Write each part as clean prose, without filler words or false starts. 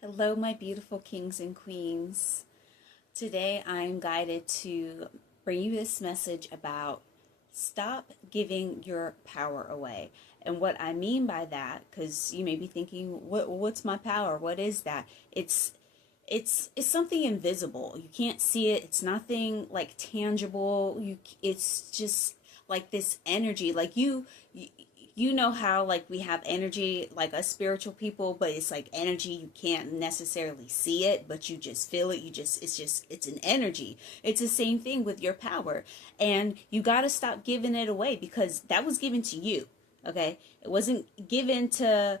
Hello, my beautiful kings and queens. Today I'm guided to bring you this message about stop giving your power away. And what I mean by that, because you may be thinking, what's my power? What is that? It's something invisible. You can't see it. It's nothing like tangible. It's just like this energy. Like you know how like we have energy like us spiritual people, but it's like energy, you can't necessarily see it, but you just feel it. It's an energy. It's the same thing with your power, and you got to stop giving it away because that was given to you. Okay, it wasn't given to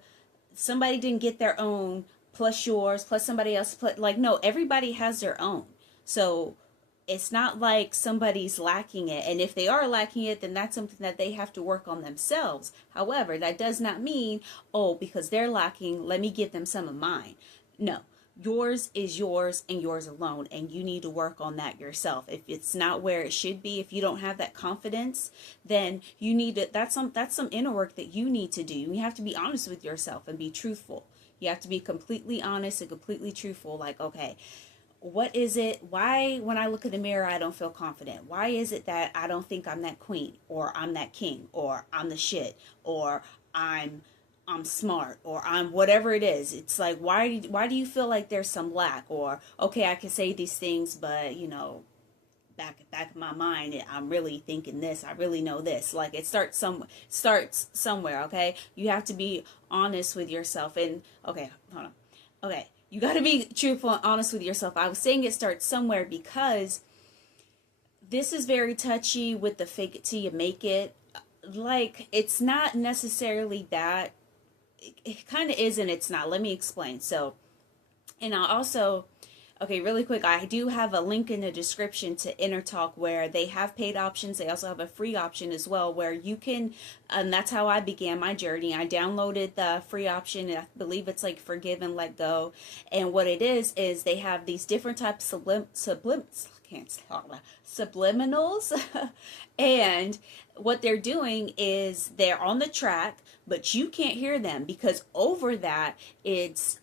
somebody. Didn't get their own plus yours plus somebody else plus, like, no, everybody has their own. So it's not like somebody's lacking it. And if they are lacking it, then that's something that they have to work on themselves. However, that does not mean, oh, because they're lacking, let me give them some of mine. No, yours is yours and yours alone. And you need to work on that yourself. If it's not where it should be, if you don't have that confidence, then you need to, that's some inner work that you need to do. You have to be honest with yourself and be truthful. You have to be completely honest and completely truthful. Like, okay, what is it? Why, when I look in the mirror, I don't feel confident? Why is it that I don't think I'm that queen, or I'm that king, or I'm the shit, or I'm I'm smart, or I'm whatever it is? It's like, why do you feel like there's some lack? Or, okay, I can say these things, but back in my mind, I'm really thinking this. I really know this. Like, it starts somewhere. Okay, you have to be honest with yourself. And okay, hold on. Okay, you got to be truthful and honest with yourself. I was saying it starts somewhere because this is very touchy with the fake it till you make it. Like, it's not necessarily that. It kind of is and it's not. Let me explain. So, and I also, okay, really quick, I do have a link in the description to Inner Talk where they have paid options. They also have a free option as well where you can, and that's how I began my journey. I downloaded the free option, and I believe it's like Forgive and Let Go. And what it is they have these different types of can't talk about subliminals. And what they're doing is they're on the track, but you can't hear them because over that it's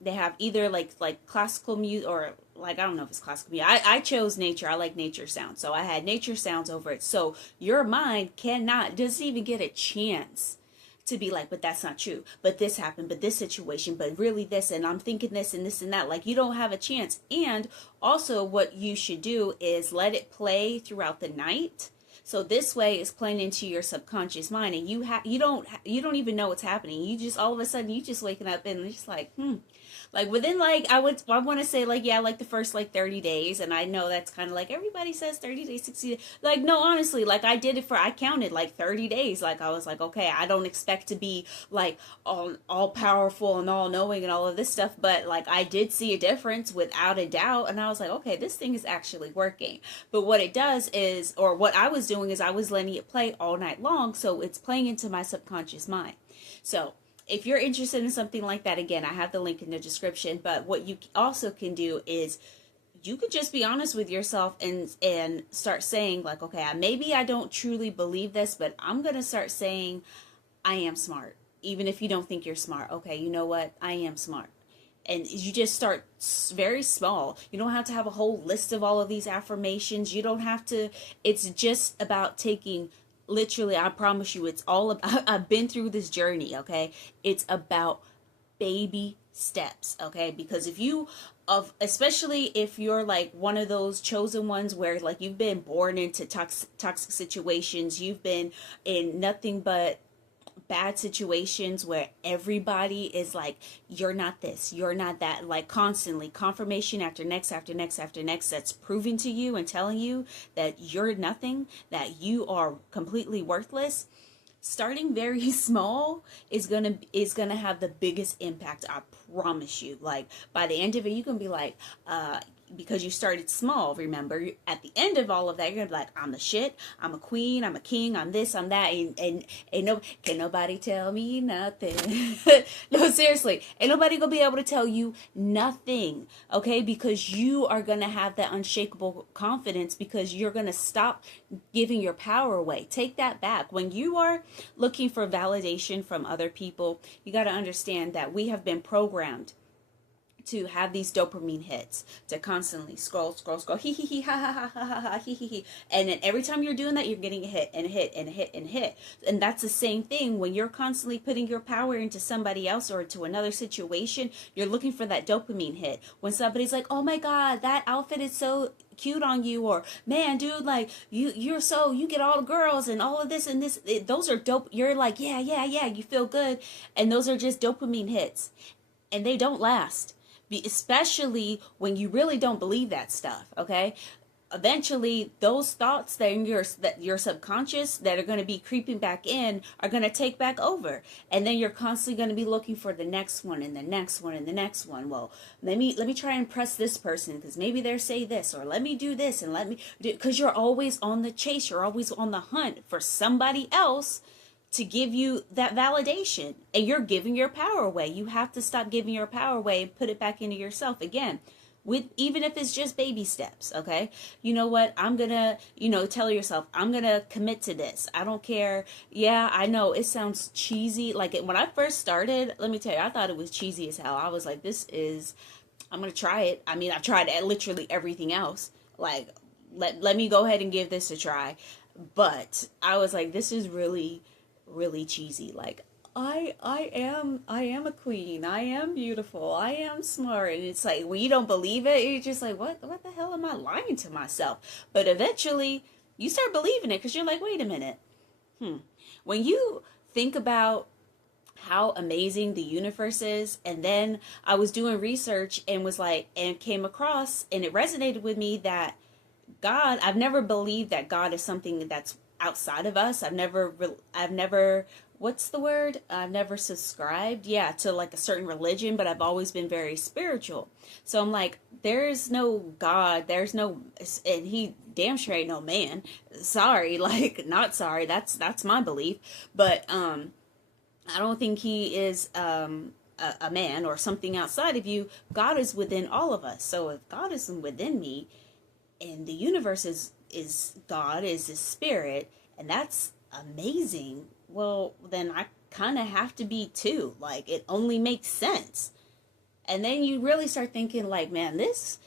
they have either like classical music, or like, I don't know if it's classical music. I chose nature. I like nature sounds, so I had nature sounds over it. So your mind doesn't even get a chance to be like, but that's not true, but this happened, but this situation, but really this, and I'm thinking this and this and that. Like, you don't have a chance. And also what you should do is let it play throughout the night. So this way it's playing into your subconscious mind, and you don't even know what's happening. You just, all of a sudden, you just waking up and it's just like. Like, within, like, I want to say, like, yeah, like the first like 30 days. And I know that's kind of like everybody says 30 days, 60 days. Like, no, honestly, like, I counted like 30 days. Like, I was like, okay, I don't expect to be like all powerful and all knowing and all of this stuff, but like, I did see a difference without a doubt. And I was like, okay, this thing is actually working. But what it does is, or what I was doing is, I was letting it play all night long, so it's playing into my subconscious mind. So if you're interested in something like that, again, I have the link in the description. But what you also can do is, you could just be honest with yourself and start saying, like, okay, maybe I don't truly believe this, but I'm gonna start saying I am smart, even if you don't think you're smart. Okay, you know what? I am smart. And you just start very small. You don't have to have a whole list of all of these affirmations. You don't have to. It's just about taking, literally, I promise you, it's all about, I've been through this journey. Okay, it's about baby steps. Okay, because if you, of especially if you're like one of those chosen ones where, like, you've been born into toxic situations, you've been in nothing but bad situations where everybody is like, you're not this, you're not that, like, constantly confirmation after next after next after next, that's proving to you and telling you that you're nothing, that you are completely worthless. Starting very small is gonna have the biggest impact. I promise you. Like, by the end of it, you can be like, because you started small. Remember, at the end of all of that, you're gonna be like, I'm the shit, I'm a queen, I'm a king, I'm this, I'm that, and no, can nobody tell me nothing. No, seriously, ain't nobody gonna be able to tell you nothing. Okay, because you are gonna have that unshakable confidence, because you're gonna stop giving your power away. Take that back. When you are looking for validation from other people, you got to understand that we have been programmed to have these dopamine hits, to constantly scroll, scroll, scroll, hee hee hee, ha ha ha ha ha ha, hee hee hee. And then every time you're doing that, you're getting a hit and a hit and a hit and a hit. And that's the same thing when you're constantly putting your power into somebody else or to another situation. You're looking for that dopamine hit. When somebody's like, oh my God, that outfit is so cute on you, or man, dude, like you get all the girls and all of this and this, those are dope. You're like, yeah, you feel good. And those are just dopamine hits, and they don't last. Especially when you really don't believe that stuff, okay? Eventually, those thoughts that in your subconscious that are going to be creeping back in are going to take back over, and then you're constantly going to be looking for the next one and the next one and the next one. Well, let me try and impress this person because maybe they'll say this, or let me do this and let me do, because you're always on the chase, you're always on the hunt for somebody else to give you that validation, and you're giving your power away. You have to stop giving your power away and put it back into yourself again, with even if it's just baby steps. Okay, you know what, I'm gonna, tell yourself, I'm gonna commit to this. I don't care. Yeah, I know it sounds cheesy. Like when I first started, let me tell you, I thought it was cheesy as hell. I was like, I'm gonna try it. I mean, I've tried literally everything else. Like let me go ahead and give this a try. But I was like, this is really cheesy. Like I am a queen. I am beautiful. I am smart. And it's like when you don't believe it, you're just like, what the hell am I lying to myself? But eventually you start believing it because you're like, wait a minute. When you think about how amazing the universe is, and then I was doing research and was like, and came across, and it resonated with me that God, I've never believed that God is something that's outside of us. I've never, what's the word? I've never subscribed, to like a certain religion, but I've always been very spiritual. So I'm like, there's no God, there's no, and he damn sure ain't no man. Sorry, like, not sorry. That's my belief. But, I don't think he is, a man or something outside of you. God is within all of us. So if God isn't within me, and the universe is God, is his spirit, and that's amazing, well, then I kind of have to be too. Like, it only makes sense. And then you really start thinking, like, man, this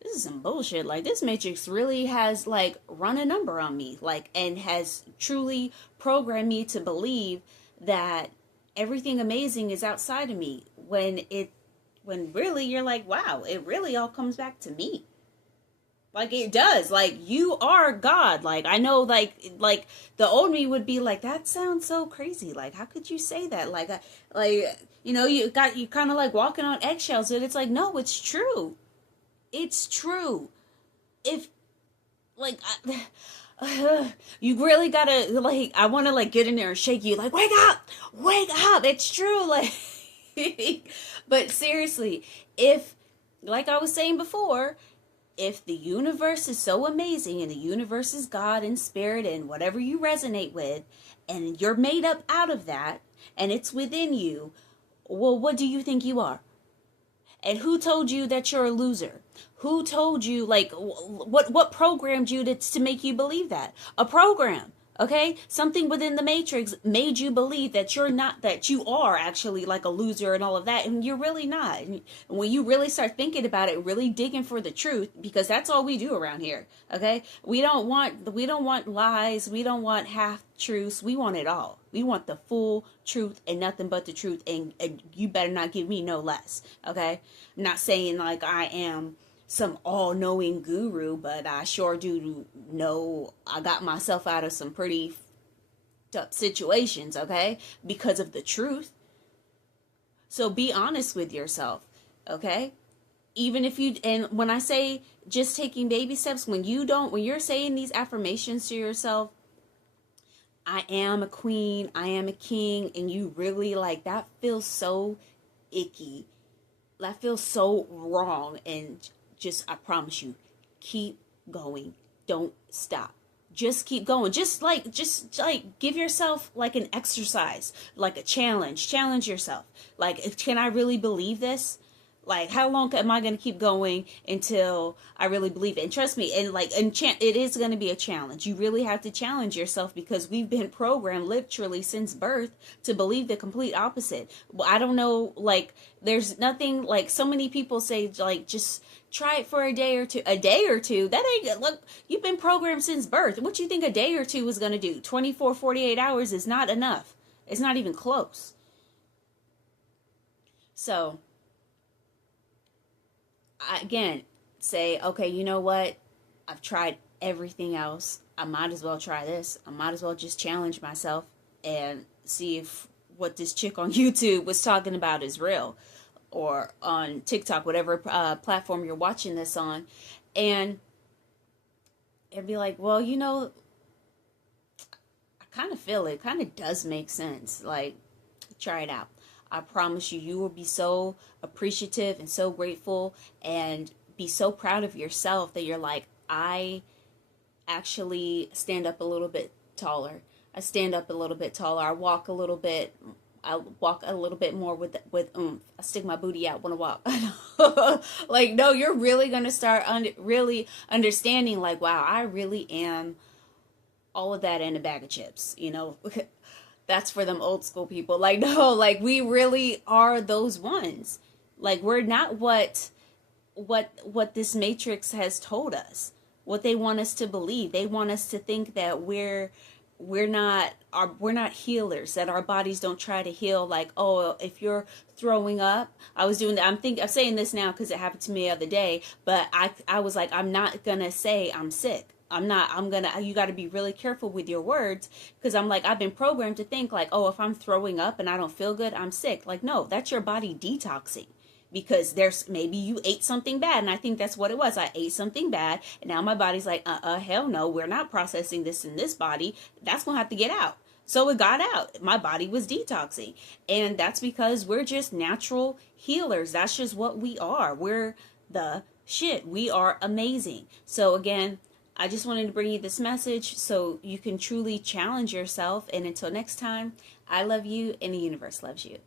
is some bullshit. Like, this matrix really has, like, run a number on me, like, and has truly programmed me to believe that everything amazing is outside of me, when really you're like, wow, it really all comes back to me. Like, it does. Like, you are God. Like, I know, like the old me would be like, that sounds so crazy. Like, how could you say that? Like, you kind of like walking on eggshells. And it's like, no, it's true. It's true. If, like, you really gotta, like, I want to, like, get in there and shake you. Like, wake up. It's true. Like, but seriously, if, like I was saying before, if the universe is so amazing, and the universe is God and spirit and whatever you resonate with, and you're made up out of that, and it's within you, well, what do you think you are? And who told you that you're a loser? Who told you, like, what programmed you to make you believe that? A program. Okay, something within the matrix made you believe that you're not, that you are actually like a loser and all of that, and you're really not. And when you really start thinking about it, really digging for the truth, because that's all we do around here. Okay, we don't want lies, we don't want half truths, we want it all. We want the full truth and nothing but the truth, and you better not give me no less. Okay, I'm not saying like I am some all-knowing guru, but I sure do know I got myself out of some pretty tough situations, okay, because of the truth. So be honest with yourself, okay? Even if you, and when I say just taking baby steps, when you're saying these affirmations to yourself, I am a queen, I am a king, and you really, like, that feels so icky. That feels so wrong, and just, I promise you, keep going. Don't stop. Just keep going. Just like give yourself like an exercise, like a challenge. Challenge yourself. Like, can I really believe this? Like, how long am I going to keep going until I really believe it? And trust me, and like, it is going to be a challenge. You really have to challenge yourself, because we've been programmed literally since birth to believe the complete opposite. Well, I don't know, like, there's nothing, like, so many people say, like, just try it for a day or two. A day or two? That ain't, look, you've been programmed since birth. What you think a day or two is going to do? 24, 48 hours is not enough. It's not even close. So, again, say, okay, you know what? I've tried everything else. I might as well try this. I might as well just challenge myself and see if what this chick on YouTube was talking about is real, or on TikTok, whatever platform you're watching this on. And it'd be like, well, I kind of feel it. Kind of does make sense. Like, try it out. I promise you, you will be so appreciative and so grateful and be so proud of yourself that you're like, I actually stand up a little bit taller. I stand up a little bit taller. I walk a little bit more with oomph. I stick my booty out when I walk. Like, no, you're really going to start really understanding, like, wow, I really am all of that in a bag of chips, That's for them old school people. Like, no, like, we really are those ones. Like, we're not what this matrix has told us, what they want us to believe. They want us to think that we're not healers, that our bodies don't try to heal. Like, oh, if you're throwing up, I'm saying this now because it happened to me the other day, but I was like, I'm not gonna say I'm sick. You got to be really careful with your words, because I'm like, I've been programmed to think like, oh, if I'm throwing up and I don't feel good, I'm sick. Like, no, that's your body detoxing, because maybe you ate something bad. And I think that's what it was. I ate something bad, and now my body's like, hell no, we're not processing this in this body. That's going to have to get out. So it got out. My body was detoxing. And that's because we're just natural healers. That's just what we are. We're the shit. We are amazing. So again, I just wanted to bring you this message so you can truly challenge yourself. And until next time, I love you and the universe loves you.